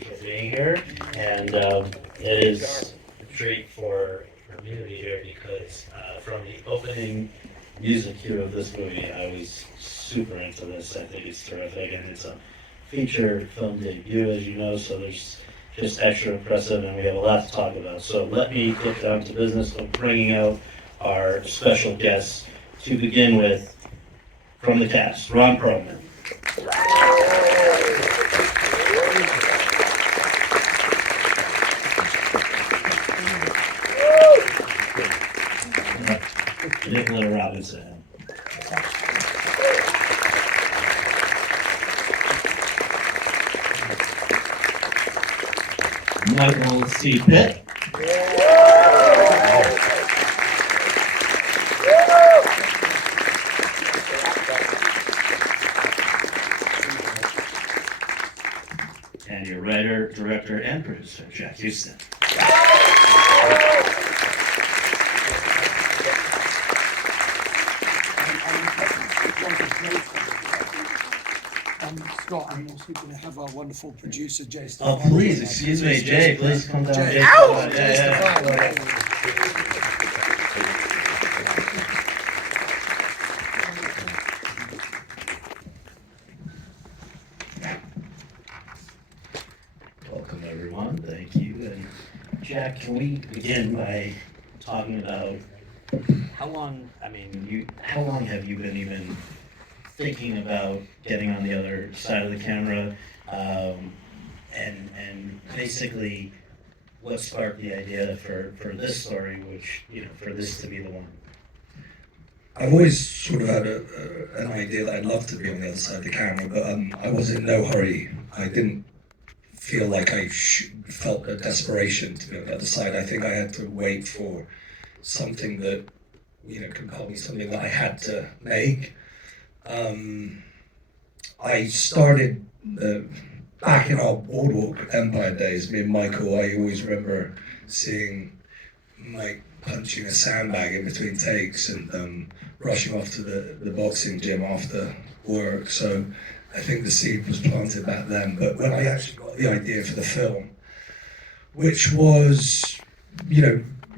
for being here, and it is a treat for me to be here because from the opening music cue of this movie, I was super into this. I think it's terrific, and it's a feature film debut, as you know, so there's just extra impressive, and we have a lot to talk about. So let me get down to business of bringing out our special guests to begin with from the cast, Ron Perlman. Nicolette Robinson. Michael C. Pitt. And your writer, director, and producer, Jack Huston. Scott, I'm also going to have our wonderful producer, Jai Oh, Stefan. please, excuse me, Jay, please come down. Jai. Jay, Ow! Jay Stefan. Welcome, everyone. Thank you. And Jack, can we begin by talking about how long have you been even thinking about getting on the other side of the camera, and basically what sparked the idea for this story, which, for this to be the one? I've always sort of had an idea that I'd love to be on the other side of the camera, but I was in no hurry. I didn't feel like I felt a desperation to be on the other side. I think I had to wait for something that, compelled me, something that I had to make. I started back in our Boardwalk Empire days, me and Michael. I always remember seeing Mike punching a sandbag in between takes and rushing off to the boxing gym after work. So I think the seed was planted back then. But when I actually got the idea for the film, which was,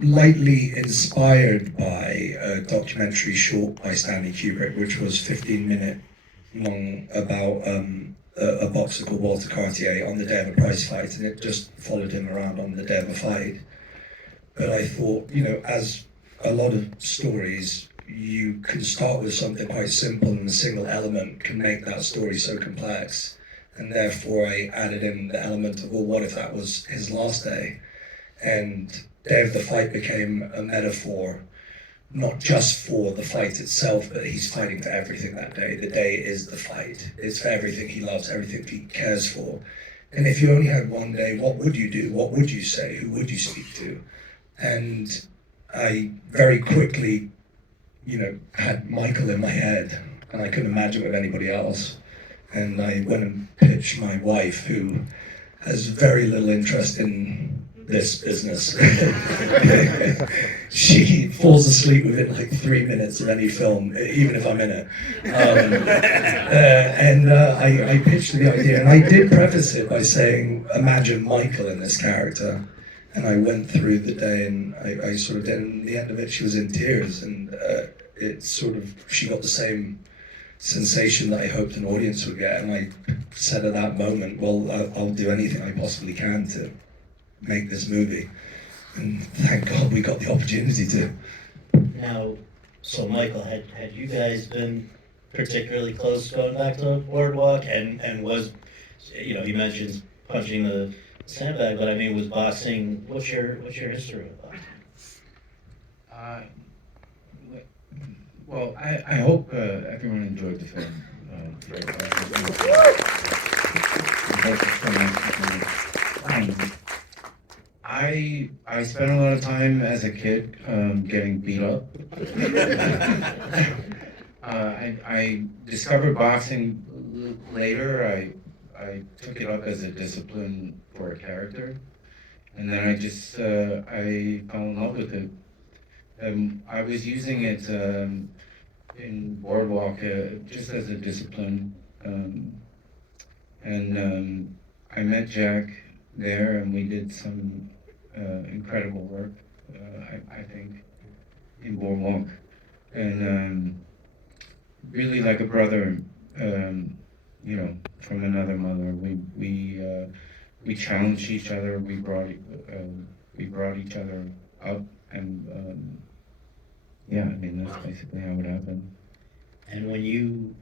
lightly inspired by a documentary short by Stanley Kubrick, which was 15-minute long, about a boxer called Walter Cartier on the day of a prize fight, and it just followed him around on the day of a fight. But I thought, as a lot of stories, you can start with something quite simple, and a single element can make that story so complex. And therefore I added in the element of, well, what if that was his last day? And Day of the Fight became a metaphor, not just for the fight itself, but he's fighting for everything that day. The day is the fight. It's for everything he loves, everything he cares for. And if you only had one day, what would you do? What would you say? Who would you speak to? And I very quickly, had Michael in my head, and I couldn't imagine with anybody else. And I went and pitched my wife, who has very little interest in this business. She falls asleep within like 3 minutes of any film, even if I'm in it. I pitched the idea, and I did preface it by saying, imagine Michael in this character. And I went through the day, and I sort of did, and at the end of it, she was in tears, and she got the same sensation that I hoped an audience would get. And I said at that moment, well, I'll do anything I possibly can to make this movie, and thank God we got the opportunity to. Now, so Michael, had you guys been particularly close going back to Boardwalk, and was, he mentions punching the sandbag, but I mean, was boxing, what's your history with boxing? Well, I hope everyone enjoyed the film. I spent a lot of time as a kid getting beat up. I discovered boxing later. I took it up as a discipline for a character, and then I fell in love with it. I was using it in Boardwalk just as a discipline, and I met Jack there, and we did some incredible work, I think, in Boardwalk. And really like a brother, you know, from another mother. We challenged each other. We brought each other up, and yeah, I mean that's basically how it happened. And when you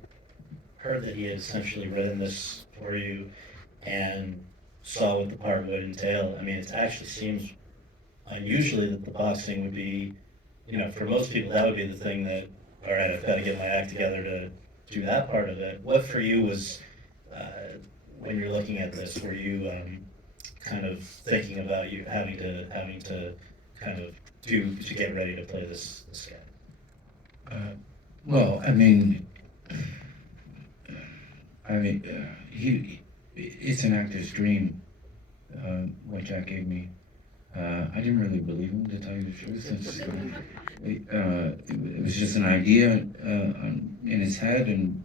heard that he had essentially written this for you and saw what the part would entail, I mean, it actually seems unusually that the boxing would be, you know, for most people, that would be the thing that, all right, I've got to get my act together to do that part of it. What for you was, when you're looking at this, were you kind of thinking about you having to kind of do to get ready to play this guy? Well, it's an actor's dream. What Jack gave me. I didn't really believe him, to tell you the truth. It was just an idea in his head, and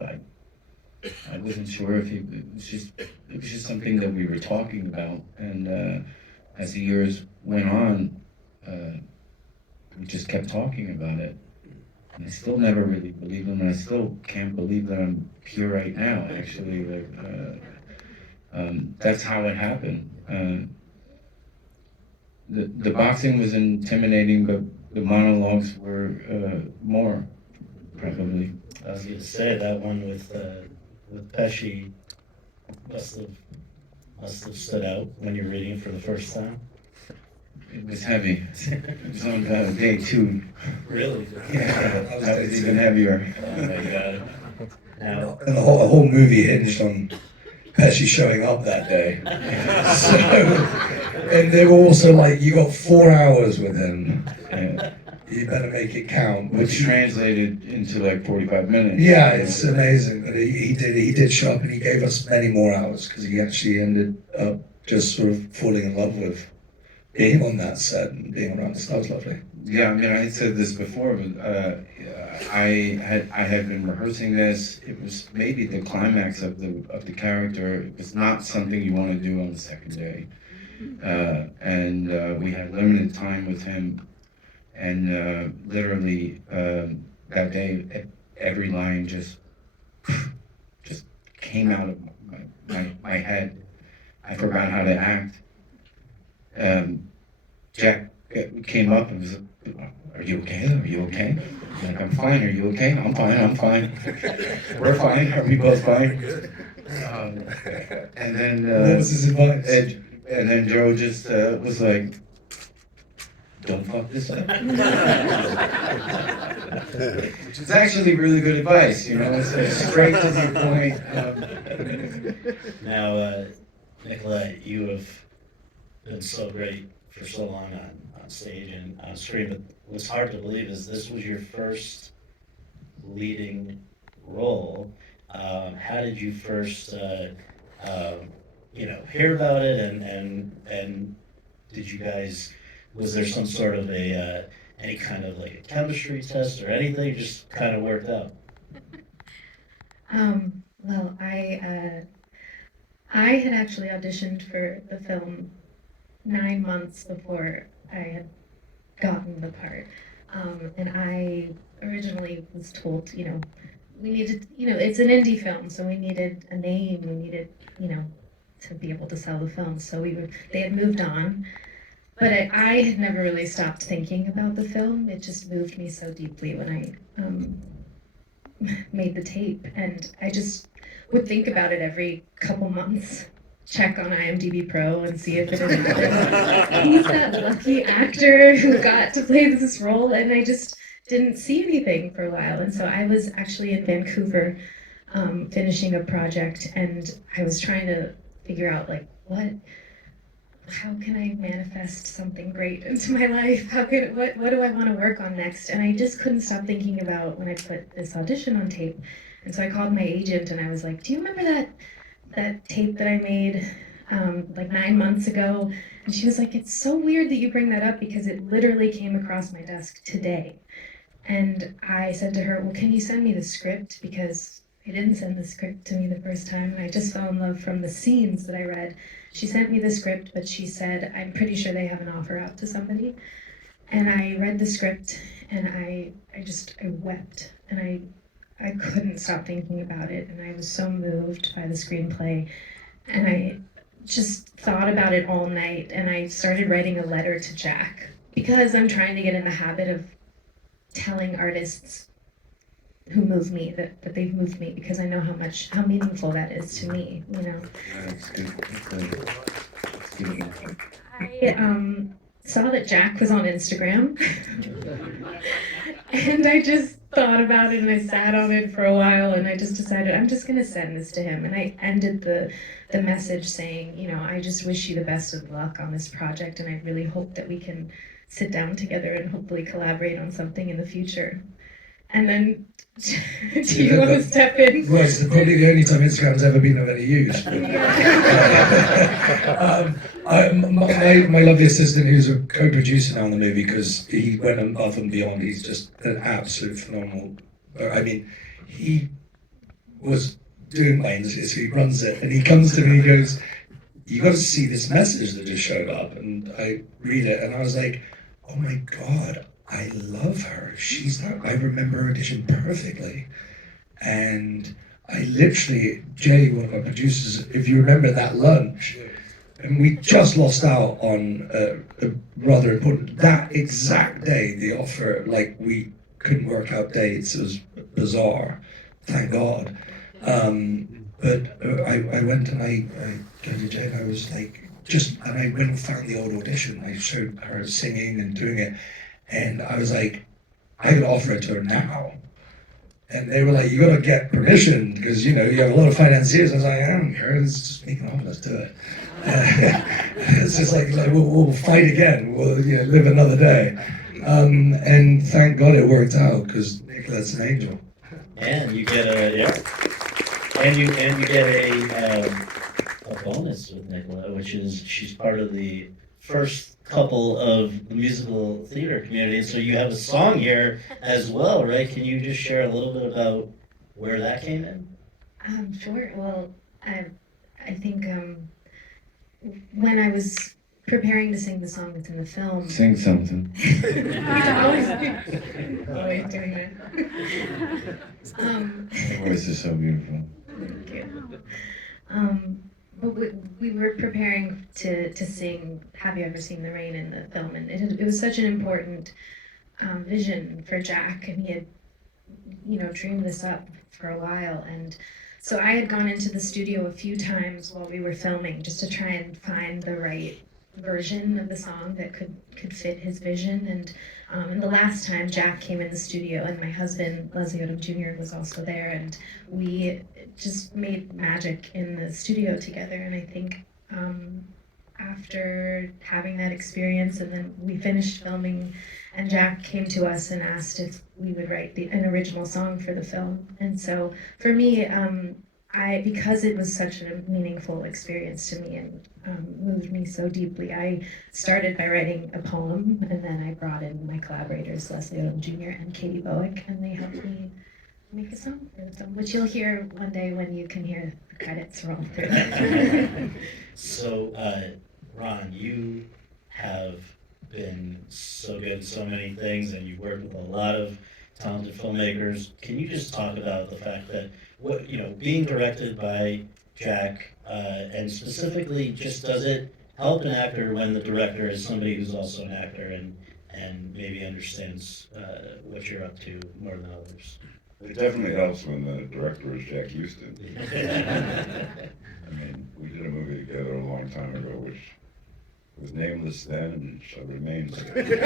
I wasn't sure if it was just something that we were talking about. And as the years went on, we just kept talking about it. And I still never really believed him, and I still can't believe that I'm here right now. Actually, that's how it happened. The boxing was intimidating, but the monologues were more, probably. I was going to say that one with Pesci must have stood out when you're reading it for the first time. It was heavy. It was on day 2. Really? Yeah, that was even heavier. Oh my god. Now, And the whole movie hinged on Pesci showing up that day. So, and they were also like, you got 4 hours with him. You better make it count. Which translated into like 45 minutes. Yeah, it's amazing. But he did show up, and he gave us many more hours because he actually ended up just sort of falling in love with being on that set and being around us. That was lovely. Yeah, I mean, I had said this before, but I had been rehearsing this. It was maybe the climax of the character. It was not something you want to do on the second day, and we had limited time with him, and literally that day, every line just came out of my head. I forgot how to act. Jack came up and was like, "Are you okay? Are you okay?" I'm like, "I'm fine. Are you okay?" "I'm fine. I'm fine." "We're fine. Are we both fine?" And then What was his advice? and then Joe just was like, "Don't fuck this up." Which is actually really good advice, you know. It's straight to the point. now, Nicolette, you have been so great for so long on stage and on screen, but what's hard to believe is this was your first leading role. How did you first, hear about it, and did you guys? Was there some sort of any kind of like a chemistry test or anything? Just kind of worked out. Well, I had actually auditioned for the film 9 months before I had gotten the part. And I originally was told, we needed, it's an indie film, so we needed a name, we needed, to be able to sell the film. So they had moved on. But I had never really stopped thinking about the film. It just moved me so deeply when I made the tape. And I just would think about it every couple months. Check on IMDb Pro and see if it is he's that lucky actor who got to play this role, and I just didn't see anything for a while. And so I was actually in Vancouver finishing a project, and I was trying to figure out how can I manifest something great into my life? What do I want to work on next? And I just couldn't stop thinking about when I put this audition on tape. And so I called my agent and I was like, "Do you remember that tape that I made 9 months ago?" And she was like, "It's so weird that you bring that up because it literally came across my desk today." And I said to her, "Well, can you send me the script? Because didn't send the script to me the first time. I just fell in love from the scenes that I read. She sent me the script, but she said, I'm pretty sure they have an offer out to somebody. And I read the script, and I wept, and I couldn't stop thinking about it, and I was so moved by the screenplay, and I just thought about it all night, and I started writing a letter to Jack, because I'm trying to get in the habit of telling artists who move me that they've moved me, because I know how meaningful that is to me, you know. That's good. That's good. I saw that Jack was on Instagram, and I just thought about it, and I sat on it for a while, and I just decided I'm just gonna send this to him, and I ended the message saying, you know, I just wish you the best of luck on this project, and I really hope that we can sit down together and hopefully collaborate on something in the future. And then, do you want to step in? Well, it's probably the only time Instagram's ever been of any use. My lovely assistant, who's a co-producer now on the movie, because he went above and beyond. He's just an absolute phenomenal. I mean, he was doing mines, so he runs it, and he comes to me and he goes, "You got to see this message that just showed up." And I read it, and I was like, "Oh my God, I love her. I remember her audition perfectly." And I literally, Jay, one of our producers, if you remember that lunch, and we just lost out on a rather important, that exact day, the offer, like we couldn't work out dates, it was bizarre, thank God. But I went and I came to Jay and I was like, and I went and found the old audition. I showed her singing and doing it. And I was like, I could offer it to her now. And they were like, you gotta get permission, because you have a lot of financiers. I was like, I don't care, let's just make an offer, let's do it. It's just like we'll fight again, we'll live another day. And thank God it worked out, because Nicolette's an angel. And you get and you get a bonus with Nicolette, which is she's part of the first couple of the musical theater community. So you have a song here as well, right? Can you just share a little bit about where that came in? Sure. Well, I think when I was preparing to sing the song that's in the film. Sing something. Always doing that. Your voice is so beautiful. Thank you. But we were preparing to sing Have You Ever Seen the Rain in the film, and it was such an important vision for Jack, and he had dreamed this up for a while, and so I had gone into the studio a few times while we were filming just to try and find the right version of the song that could fit his vision. And the last time Jack came in the studio, and my husband Leslie Odom Jr. was also there, and we just made magic in the studio together. And I think after having that experience, and then we finished filming, and Jack came to us and asked if we would write an original song for the film. And so for me, because it was such a meaningful experience to me and moved me so deeply, I started by writing a poem, and then I brought in my collaborators, Leslie Odom Jr. and Katie Bowick, and they helped me make a song for the film, which you'll hear one day when you can hear the credits roll through. So, Ron, you have been so good at so many things, and you've worked with a lot of talented filmmakers. Can you just talk about the fact that being directed by Jack, and specifically, just does it help an actor when the director is somebody who's also an actor and maybe understands what you're up to more than others? It definitely helps when the director is Jack Huston. I mean, we did a movie together a long time ago, which was nameless then and shall remain so. And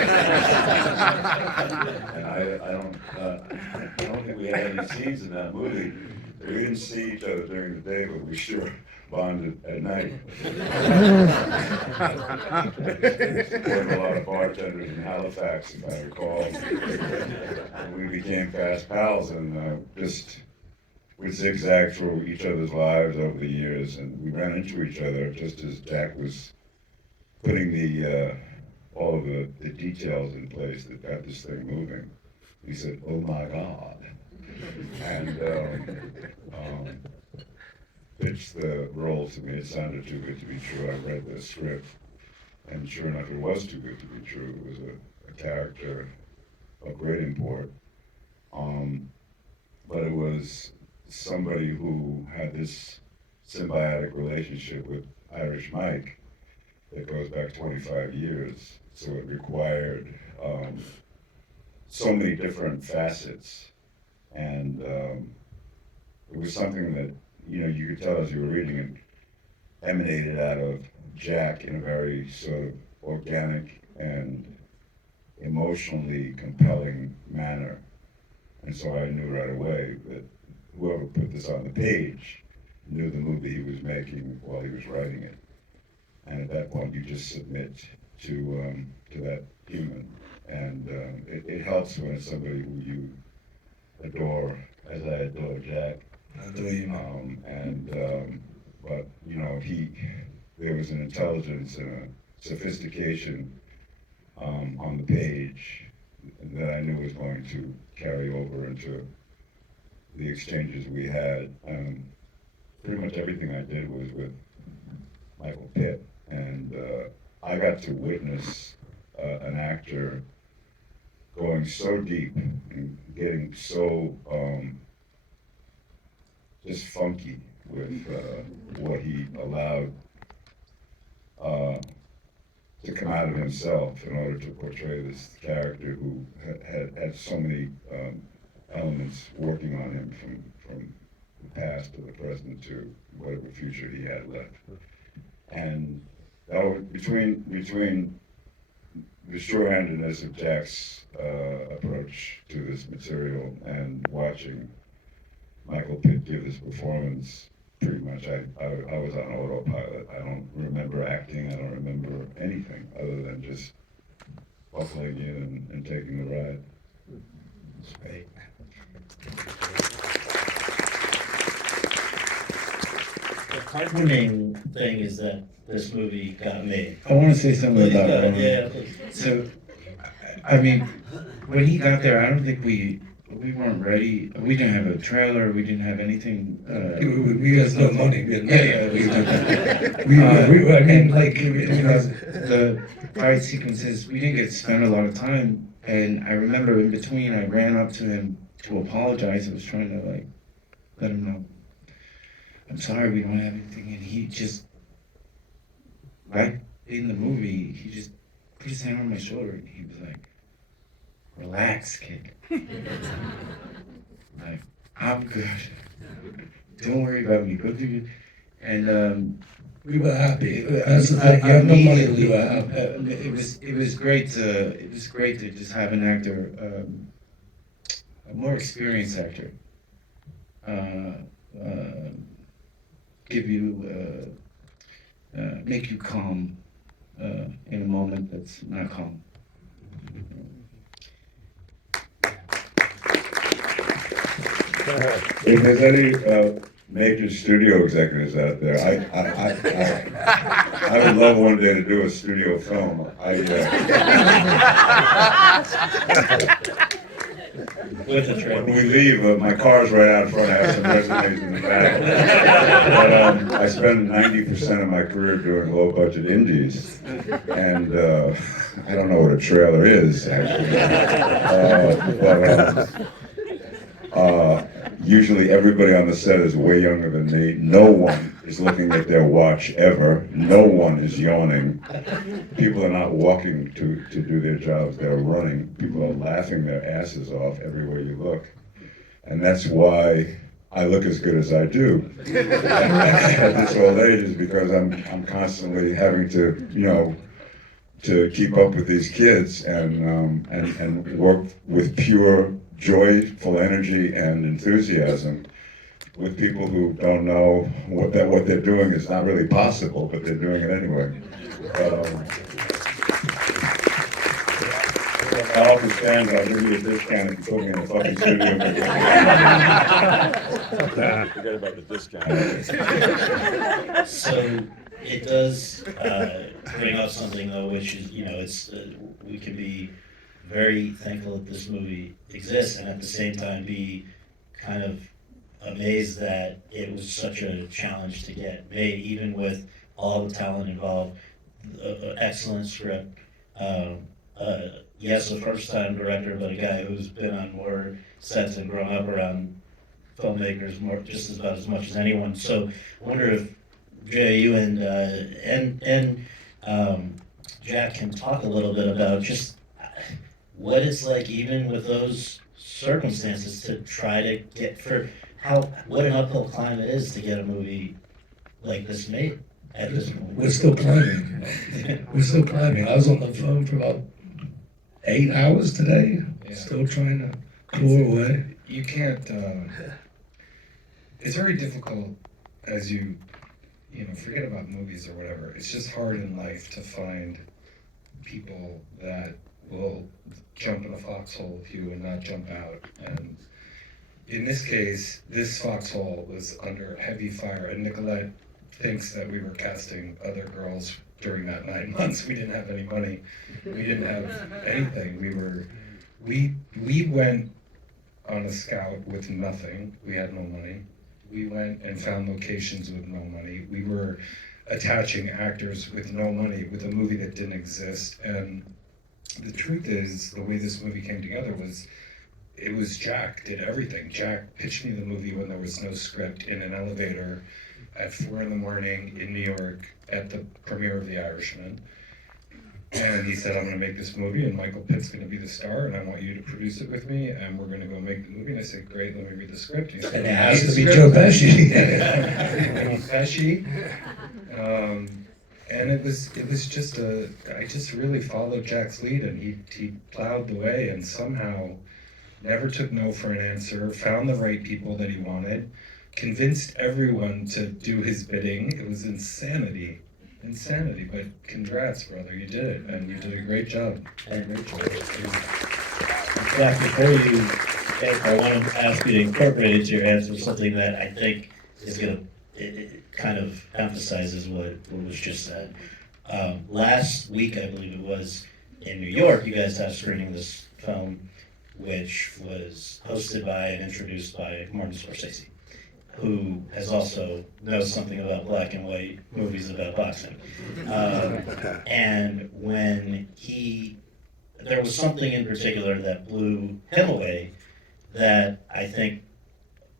I don't think we had any scenes in that movie. We didn't see each other during the day, but we sure bonded at night. Supported a lot of bartenders in Halifax, if I recall. And we became fast pals, and we zigzagged through each other's lives over the years, and we ran into each other just as Jack was putting all of the details in place that got this thing moving. He said, "Oh my God." and pitched the role to me. It sounded too good to be true. I read the script, and sure enough, it was too good to be true. It was a character of great import, but it was somebody who had this symbiotic relationship with Irish Mike that goes back 25 years. So it required so many different facets, and it was something that you could tell as you were reading it emanated out of Jack in a very sort of organic and emotionally compelling manner. And so I knew right away that whoever put this on the page knew the movie he was making while he was writing it. And at that point, you just submit to that human. And it helps when it's somebody who you adore, as I adore Jack. But there was an intelligence and a sophistication on the page that I knew was going to carry over into the exchanges we had. Pretty much everything I did was with Michael Pitt, and I got to witness an actor going so deep and getting so just funky with what he allowed to come out of himself in order to portray this character who had so many elements working on him from the past to the present to whatever future he had left. And that was between the sure-handedness of Jack's approach to this material and watching Michael Pitt give this performance, pretty much I was on autopilot. I don't remember acting, I don't remember anything other than just buckling in and taking the ride. That's great. The heartwarming thing is that this movie got made. I want to say something about Yeah, Roman. yeah, please. So, I mean, when he got there, I don't think we weren't ready. We didn't have a trailer. We didn't have anything. We had no money. We had I mean, like, the fight sequences, we didn't get to spend a lot of time. And I remember in between, I ran up to him to apologize. I was trying to let him know, I'm sorry, we don't have anything. And he just, right in the movie, he just put his hand on my shoulder and he was like, relax, kid. Like, I'm good. Don't worry about me. Go do it. And we were happy. That's the thing. You had no money, we were happy. It was great to just have an actor, a more experienced actor, give you make you calm in a moment that's not calm. If there's any major studio executives out there, I would love one day to do a studio film. With a When trailer. we leave, my car's right out front. I have some resumes in the back. But I spend 90% of my career doing low-budget indies, and I don't know what a trailer is, actually. Usually everybody on the set is way younger than me. No one is looking at their watch ever. No one is yawning. People are not walking to do their jobs, they're running. People are laughing their asses off everywhere you look. And that's why I look as good as I do at this old age, is because I'm constantly having to keep up with these kids and work with pure joyful energy and enthusiasm with people who don't know what they're doing is not really possible, but they're doing it anyway. I'll understand, I'll give you a discount if you put me in the fucking studio. Forget about the discount. So it does bring up something though, which is, it's we can be very thankful that this movie exists, and at the same time be kind of amazed that it was such a challenge to get made, even with all the talent involved. Excellent script. Yes, a first-time director, but a guy who's been on more sets and grown up around filmmakers more just about as much as anyone. So, I wonder if Jay, you and Jack can talk a little bit about just what it's like, even with those circumstances, to try to get for what an uphill climb it is to get a movie like this made at this point. We're still climbing. We're still climbing. I was on the phone for about 8 hours today, Yeah. still trying to claw away. You can't. It's very difficult as you forget about movies or whatever. It's just hard in life to find people that will jump in a foxhole with you and not jump out. And in this case, this foxhole was under heavy fire, and Nicolette thinks that we were casting other girls during that 9 months. We didn't have any money. We didn't have anything. We went on a scout with nothing. We had no money. We went and found locations with no money. We were attaching actors with no money, with a movie that didn't exist. And the truth is, the way this movie came together it was Jack did everything. Jack pitched me the movie when there was no script in an elevator at 4 a.m. in New York at the premiere of The Irishman. And he said, I'm going to make this movie, and Michael Pitt's going to be the star, and I want you to produce it with me, and we're going to go make the movie. And I said, great, let me read the script. He said, And it has to be Joe Pesci. Pesci. And it was just I just really followed Jack's lead, and he plowed the way, and somehow never took no for an answer, found the right people that he wanted, convinced everyone to do his bidding. It was insanity, but congrats, brother, you did it, and you did a great job. Jack, before you, I want to ask you to incorporate into your answer something that I think is it kind of emphasizes what was just said. Last week, I believe it was, in New York, you guys had a screening of this film, which was hosted by and introduced by Martin Scorsese, who has also knows something about black and white movies about boxing. And when there was something in particular that blew him away that I think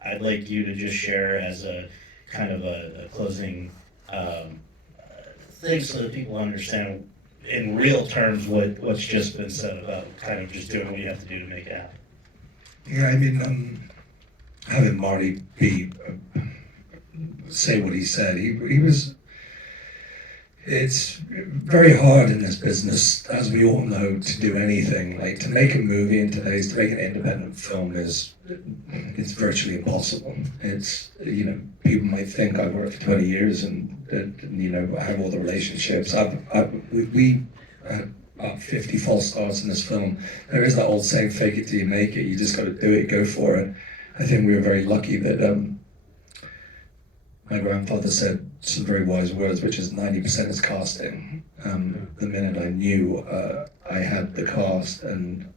I'd like you to just share as a kind of a closing thing so that people understand in real terms what's just been said about kind of just doing what you have to do to make it happen. Yeah, I mean, having Marty say what he said, he was. It's very hard in this business, as we all know, to do anything. Like, to make a movie in today's, to make an independent film it's virtually impossible. It's, people might think I've worked for 20 years and I have all the relationships. We had about 50 false starts in this film. There is that old saying, fake it till you make it. You just got to do it, go for it. I think we were very lucky that my grandfather said some very wise words, which is 90% is casting. The minute I knew I had the cast, and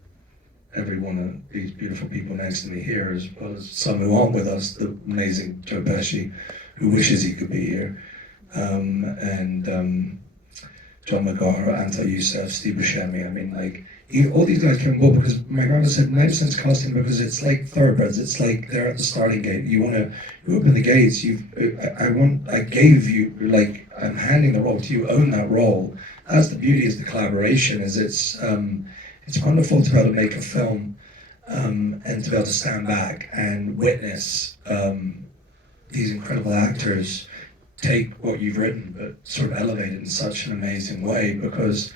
every one of these beautiful people next to me here, as well as some who aren't with us, the amazing Joe Pesci, who wishes he could be here, and John McGar, Anta Youssef, Steve Buscemi. I mean, all these guys came on board because my grandma said 90% is casting, because it's like thoroughbreds. It's like they're at the starting gate. You open the gates. I gave you, I'm handing the role to you. Own that role. That's the beauty, is the collaboration. It's wonderful to be able to make a film and to be able to stand back and witness these incredible actors take what you've written but sort of elevate it in such an amazing way, because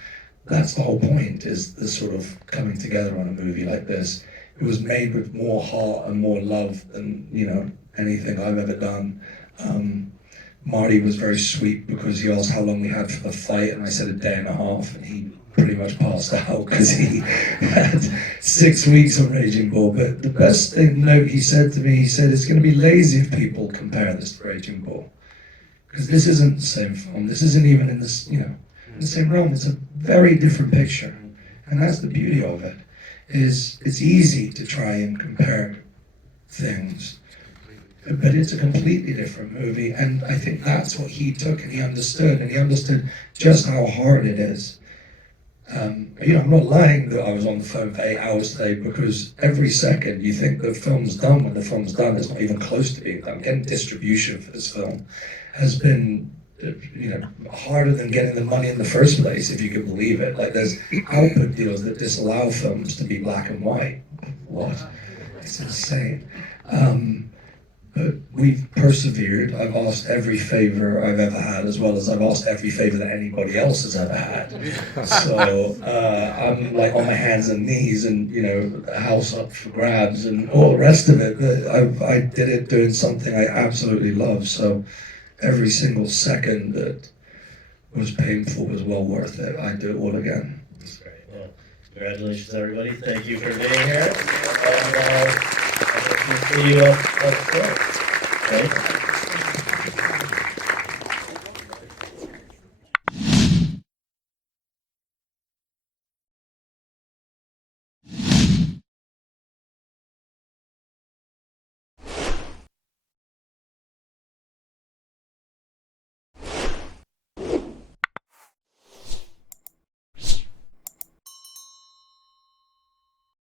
that's the whole point, is the sort of coming together on a movie like this. It was made with more heart and more love than anything I've ever done. Marty was very sweet because he asked how long we had for the fight, and I said a day and a half, and he pretty much passed out because he had 6 weeks of Raging Bull. But the best note he said to me, he said, it's going to be lazy if people compare this to Raging Bull, because this isn't the same film. This isn't even in this, in the same realm. It's a very different picture, and that's the beauty of it. Is it's easy to try and compare things. But it's a completely different movie, and I think that's what he took and he understood just how hard it is. I'm not lying that I was on the phone for 8 hours today, because every second you think the film's done when the film's done. It's not even close to being done. Getting distribution for this film has been, harder than getting the money in the first place, if you can believe it. Like, there's output deals that disallow films to be black and white. What? It's insane. But we've persevered. I've asked every favor I've ever had, as well as I've asked every favor that anybody else has ever had. So I'm like on my hands and knees, and the house up for grabs and all the rest of it. I did it doing something I absolutely love. So every single second that was painful was well worth it. I'd do it all again. That's great. Well, congratulations, everybody. Thank you for being here. And, I'll see you up front. Right?